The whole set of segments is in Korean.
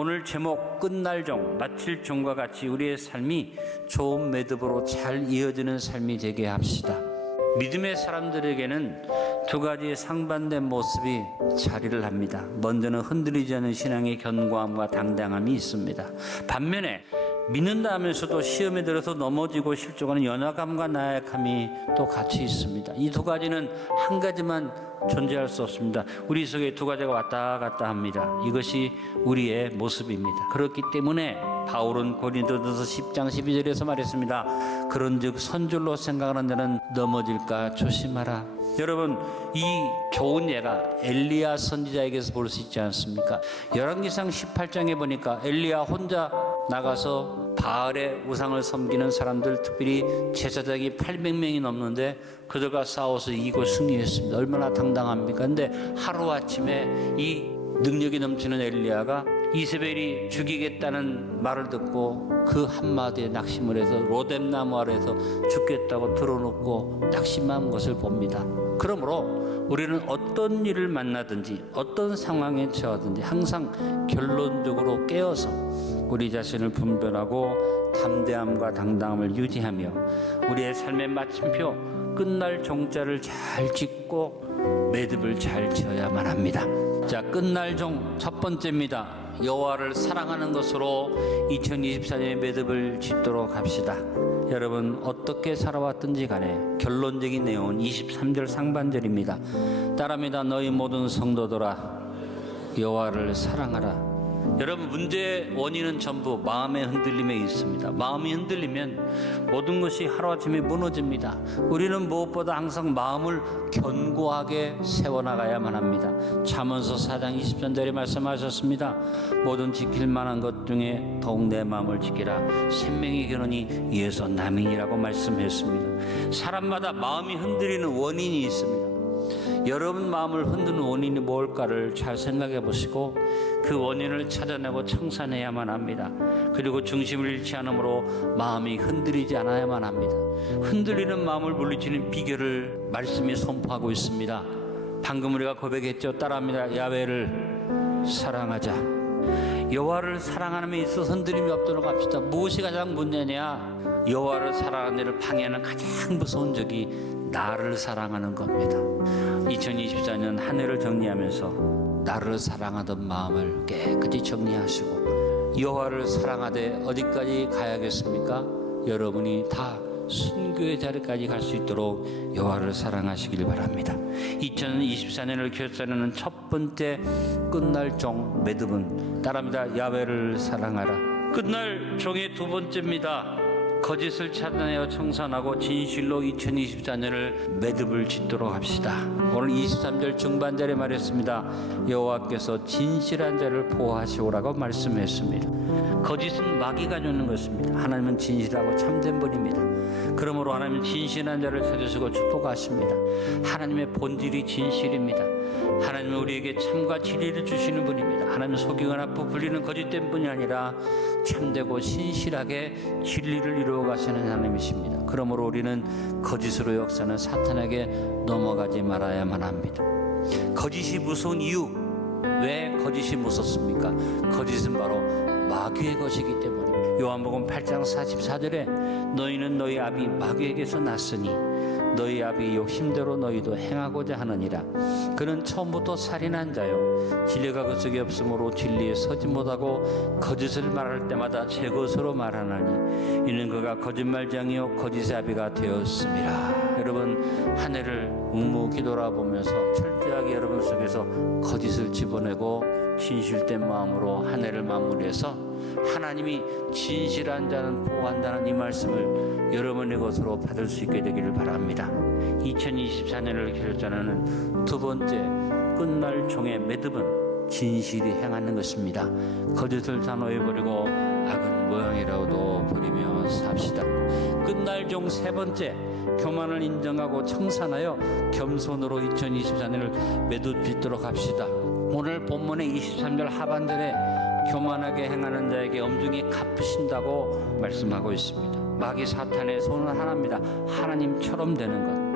오늘 제목 끝날 종, 마칠 종과 같이 우리의 삶이 좋은 매듭으로 잘 이어지는 삶이 되게 합시다. 믿음의 사람들에게는 두 가지의 상반된 모습이 자리를 합니다. 먼저는 흔들리지 않는 신앙의 견고함과 당당함이 있습니다. 반면에 믿는다 하면서도 시험에 들어서 넘어지고 실족하는 연약함과 나약함이 또 같이 있습니다. 이 두 가지는 한 가지만 존재할 수 없습니다. 우리 속에 두 가지가 왔다 갔다 합니다. 이것이 우리의 모습입니다. 그렇기 때문에 바울은 고린도전서 10장 12절에서 말했습니다. 그런즉 선줄로 생각하는 자는 넘어질까 조심하라. 여러분, 이 좋은 예가 엘리야 선지자에게서 볼 수 있지 않습니까? 열왕기상 18장에 보니까 엘리야 혼자 나가서 바알의 우상을 섬기는 사람들, 특별히 제사장이 800명이 넘는데 그들과 싸워서 이기고 승리했습니다. 얼마나 당당합니까? 근데 하루아침에 이 능력이 넘치는 엘리야가 이세벨이 죽이겠다는 말을 듣고 그 한마디에 낙심을 해서 로뎀나무 아래에서 죽겠다고 들어놓고 낙심한 것을 봅니다. 그러므로 우리는 어떤 일을 만나든지 어떤 상황에 처하든지 항상 결론적으로 깨어서 우리 자신을 분별하고 담대함과 당당함을 유지하며 우리의 삶의 마침표 끝날 종자를 잘 짓고 매듭을 잘 지어야만 합니다. 자, 끝날 종 첫 번째입니다. 여호와를 사랑하는 것으로 2024년의 매듭을 짓도록 합시다. 여러분, 어떻게 살아왔든지 간에 결론적인 내용은 23절 상반절입니다. 따라합니다. 너희 모든 성도들아 여호와를 사랑하라. 여러분, 문제의 원인은 전부 마음의 흔들림에 있습니다. 마음이 흔들리면 모든 것이 하루아침에 무너집니다. 우리는 무엇보다 항상 마음을 견고하게 세워나가야만 합니다. 잠언서 4장 23절에 말씀하셨습니다. 모든 지킬 만한 것 중에 더욱 내 마음을 지키라. 생명의 근원이 이에서 남이니라고 말씀했습니다. 사람마다 마음이 흔들리는 원인이 있습니다. 여러분 마음을 흔드는 원인이 뭘까를 잘 생각해 보시고 그 원인을 찾아내고 청산해야만 합니다. 그리고 중심을 잃지 않으므로 마음이 흔들리지 않아야만 합니다. 흔들리는 마음을 물리치는 비결을 말씀이 선포하고 있습니다. 방금 우리가 고백했죠. 따라합니다. 야훼를 사랑하자. 여호와를 사랑하는 데 있어서 흔들림이 없도록 합시다. 무엇이 가장 문제냐? 여호와를 사랑하는 데를 방해하는 가장 무서운 적이 나를 사랑하는 겁니다. 2024년 한 해를 정리하면서 나를 사랑하던 마음을 깨끗이 정리하시고 여호와를 사랑하되 어디까지 가야겠습니까? 여러분이 다 순교의 자리까지 갈 수 있도록 여호와를 사랑하시길 바랍니다. 2024년을 결산하는 첫 번째 끝날 종 매듭은 따라합니다. 야훼를 사랑하라. 끝날 종의 두 번째입니다. 거짓을 찾아내어 청산하고 진실로 2024년을 매듭을 짓도록 합시다. 오늘 23절 중반절에 말했습니다. 여호와께서 진실한 자를 보호하시오라고 말씀했습니다. 거짓은 마귀가 주는 것입니다. 하나님은 진실하고 참된 분입니다. 그러므로 하나님은 진실한 자를 찾으시고 축복하십니다. 하나님의 본질이 진실입니다. 하나님은 우리에게 참과 진리를 주시는 분입니다. 하나님은 속이거나 부풀리는 거짓된 분이 아니라 참되고 신실하게 진리를 이루어 가시는 하나님이십니다. 그러므로 우리는 거짓으로 역사는 사탄에게 넘어가지 말아야만 합니다. 거짓이 무서운 이유, 왜 거짓이 무섭습니까? 거짓은 바로 마귀의 것이기 때문입니다. 요한복음 8장 44절에 너희는 너희 아비 마귀에게서 났으니 너희 아비 욕심대로 너희도 행하고자 하느니라. 그는 처음부터 살인한 자요 진리가 그 속에 없으므로 진리에 서지 못하고 거짓을 말할 때마다 제 것으로 말하나니 이는 그가 거짓말장이요 거짓의 아비가 되었음이라. 여러분, 한 해를 묵묵히 돌아보면서 철저하게 여러분 속에서 거짓을 집어내고 진실된 마음으로 한 해를 마무리해서 하나님이 진실한 자는 보호한다는 이 말씀을 여러분의 것으로 받을 수 있게 되기를 바랍니다. 2024년을 결정하는 두 번째 끝날 종의 매듭은 진실이 행하는 것입니다. 거짓을 단호해버리고 악은 모양이라도 버리며 삽시다. 끝날 종 세 번째, 교만을 인정하고 청산하여 겸손으로 2024년을 매듭 짓도록 합시다. 오늘 본문의 23절 하반절에 교만하게 행하는 자에게 엄중히 갚으신다고 말씀하고 있습니다. 마귀 사탄의 손은 하나입니다. 하나님처럼 되는 것.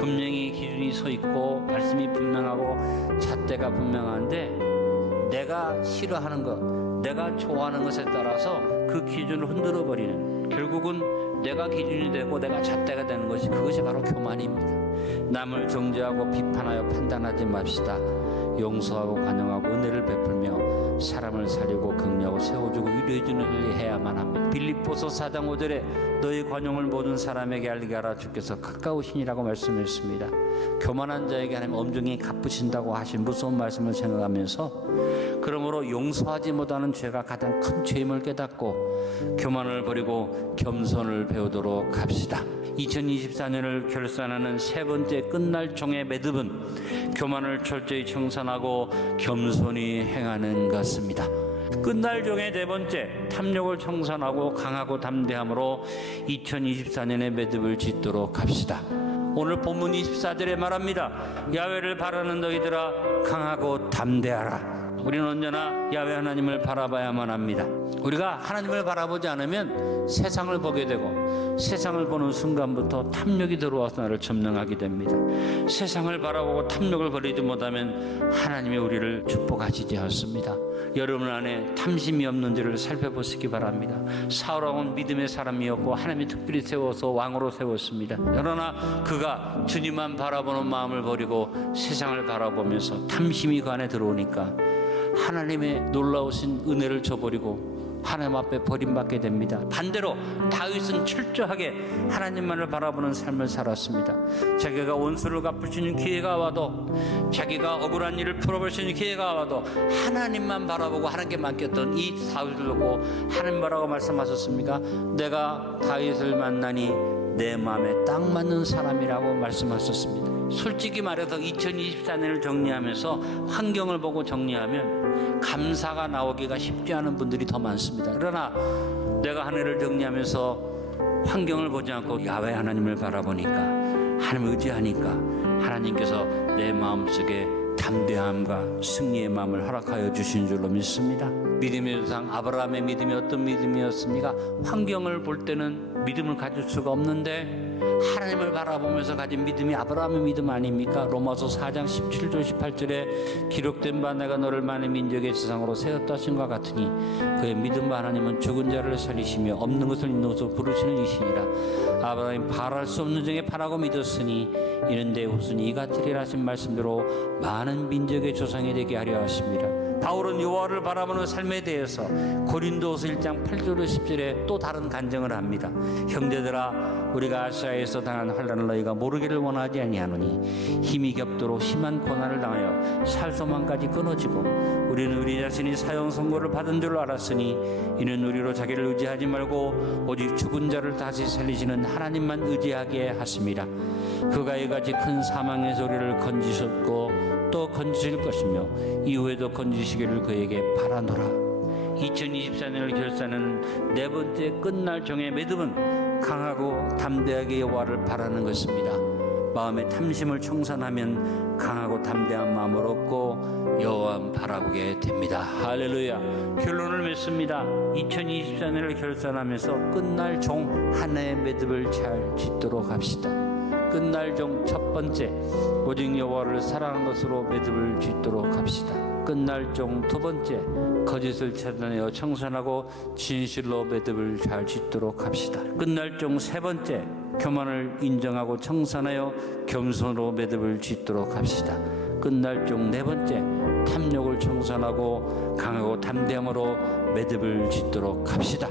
분명히 기준이 서 있고 말씀이 분명하고 잣대가 분명한데 내가 싫어하는 것, 내가 좋아하는 것에 따라서 그 기준을 흔들어 버리는, 결국은 내가 기준이 되고 내가 잣대가 되는 것이, 그것이 바로 교만입니다. 남을 정죄하고 비판하여 판단하지 맙시다. 용서하고 관용하고 은혜를 베풀며 사람을 살리고 격려하고 세워주고 위로해주는 일을 해야만 합니다. 빌립보서 4장 5절에 너희 관용을 모든 사람에게 알게 하라. 주께서 가까우시니라고 말씀했습니다. 교만한 자에게 하나님 엄중히 갚으신다고 하신 무서운 말씀을 생각하면서, 그러므로 용서하지 못하는 죄가 가장 큰 죄임을 깨닫고 교만을 버리고 겸손을 배우도록 합시다. 2024년을 결산하는 세 번째 끝날 종의 매듭은 교만을 철저히 청산하고 겸손히 행하는 것입니다. 끝날 종의 네 번째, 탐욕을 청산하고 강하고 담대함으로 2024년의 매듭을 짓도록 합시다. 오늘 본문 24절에 말합니다. 야훼를 바라는 너희들아 강하고 담대하라. 우리는 언제나 야훼 하나님을 바라봐야만 합니다. 우리가 하나님을 바라보지 않으면 세상을 보게 되고, 세상을 보는 순간부터 탐욕이 들어와서 나를 점령하게 됩니다. 세상을 바라보고 탐욕을 버리지 못하면 하나님이 우리를 축복하시지 않습니다. 여러분 안에 탐심이 없는지를 살펴보시기 바랍니다. 사울왕은 믿음의 사람이었고 하나님이 특별히 세워서 왕으로 세웠습니다. 그러나 그가 주님만 바라보는 마음을 버리고 세상을 바라보면서 탐심이 그 안에 들어오니까 하나님의 놀라우신 은혜를 저버리고 하나님 앞에 버림받게 됩니다. 반대로 다윗은 철저하게 하나님만을 바라보는 삶을 살았습니다. 자기가 원수를 갚을 수 있는 기회가 와도, 자기가 억울한 일을 풀어볼 수 있는 기회가 와도 하나님만 바라보고 하나님께 맡겼던 이 다윗을 놓고 하나님 뭐라고 말씀하셨습니까? 내가 다윗을 만나니 내 마음에 딱 맞는 사람이라고 말씀하셨습니다. 솔직히 말해서 2024년을 정리하면서 환경을 보고 정리하면 감사가 나오기가 쉽지 않은 분들이 더 많습니다. 그러나 내가 한 해를 정리하면서 환경을 보지 않고 야훼 하나님을 바라보니까, 하나님을 의지하니까 하나님께서 내 마음속에 담대함과 승리의 마음을 허락하여 주신 줄로 믿습니다. 믿음의 조상 아브라함의 믿음이 어떤 믿음이었습니까? 환경을 볼 때는 믿음을 가질 수가 없는데 하나님을 바라보면서 가진 믿음이 아브라함의 믿음 아닙니까? 로마서 4장 17절 18절에 기록된 바 내가 너를 많은 민족의 세상으로 세웠다 하신과 같으니 그의 믿음과 하나님은 죽은 자를 살리시며 없는 것을 있는 것으로 부르시는 이시니라. 아브라함이 바랄 수 없는 중에 바라고 믿었으니 이는 내 후손이 이 같으리라 하신 말씀대로 많은 민족의 조상이 되게 하려 하십니다. 바울은 여호와를 바라보는 삶에 대해서 고린도서 1장 8절로 10절에 또 다른 간증을 합니다. 형제들아, 우리가 아시아에서 당한 환난을 너희가 모르기를 원하지 아니하노니 힘이 겹도록 심한 고난을 당하여 살소망까지 끊어지고 우리는 우리 자신이 사형 선고를 받은 줄 알았으니 이는 우리로 자기를 의지하지 말고 오직 죽은 자를 다시 살리시는 하나님만 의지하게 하심이라. 그가 이같이 큰 사망에서 우리를 건지셨고 또 건지실 것이며 이후에도 건지시기를 그에게 바라노라. 2024년을 결산하는 네 번째 끝날 종의 매듭은 강하고 담대하게 여호와를 바라는 것입니다. 마음의 탐심을 청산하면 강하고 담대한 마음을 얻고 여호와 바라보게 됩니다. 할렐루야. 결론을 맺습니다. 2024년을 결산하면서 끝날 종 하나의 매듭을 잘 짓도록 합시다. 끝날 종 첫 번째, 오직 여호와를 사랑하는 것으로 매듭을 짓도록 합시다. 끝날 종 두 번째, 거짓을 차단하여 청산하고 진실로 매듭을 잘 짓도록 합시다. 끝날 종 세 번째, 교만을 인정하고 청산하여 겸손으로 매듭을 짓도록 합시다. 끝날 종 네 번째, 탐욕을 청산하고 강하고 담대함으로 매듭을 짓도록 합시다.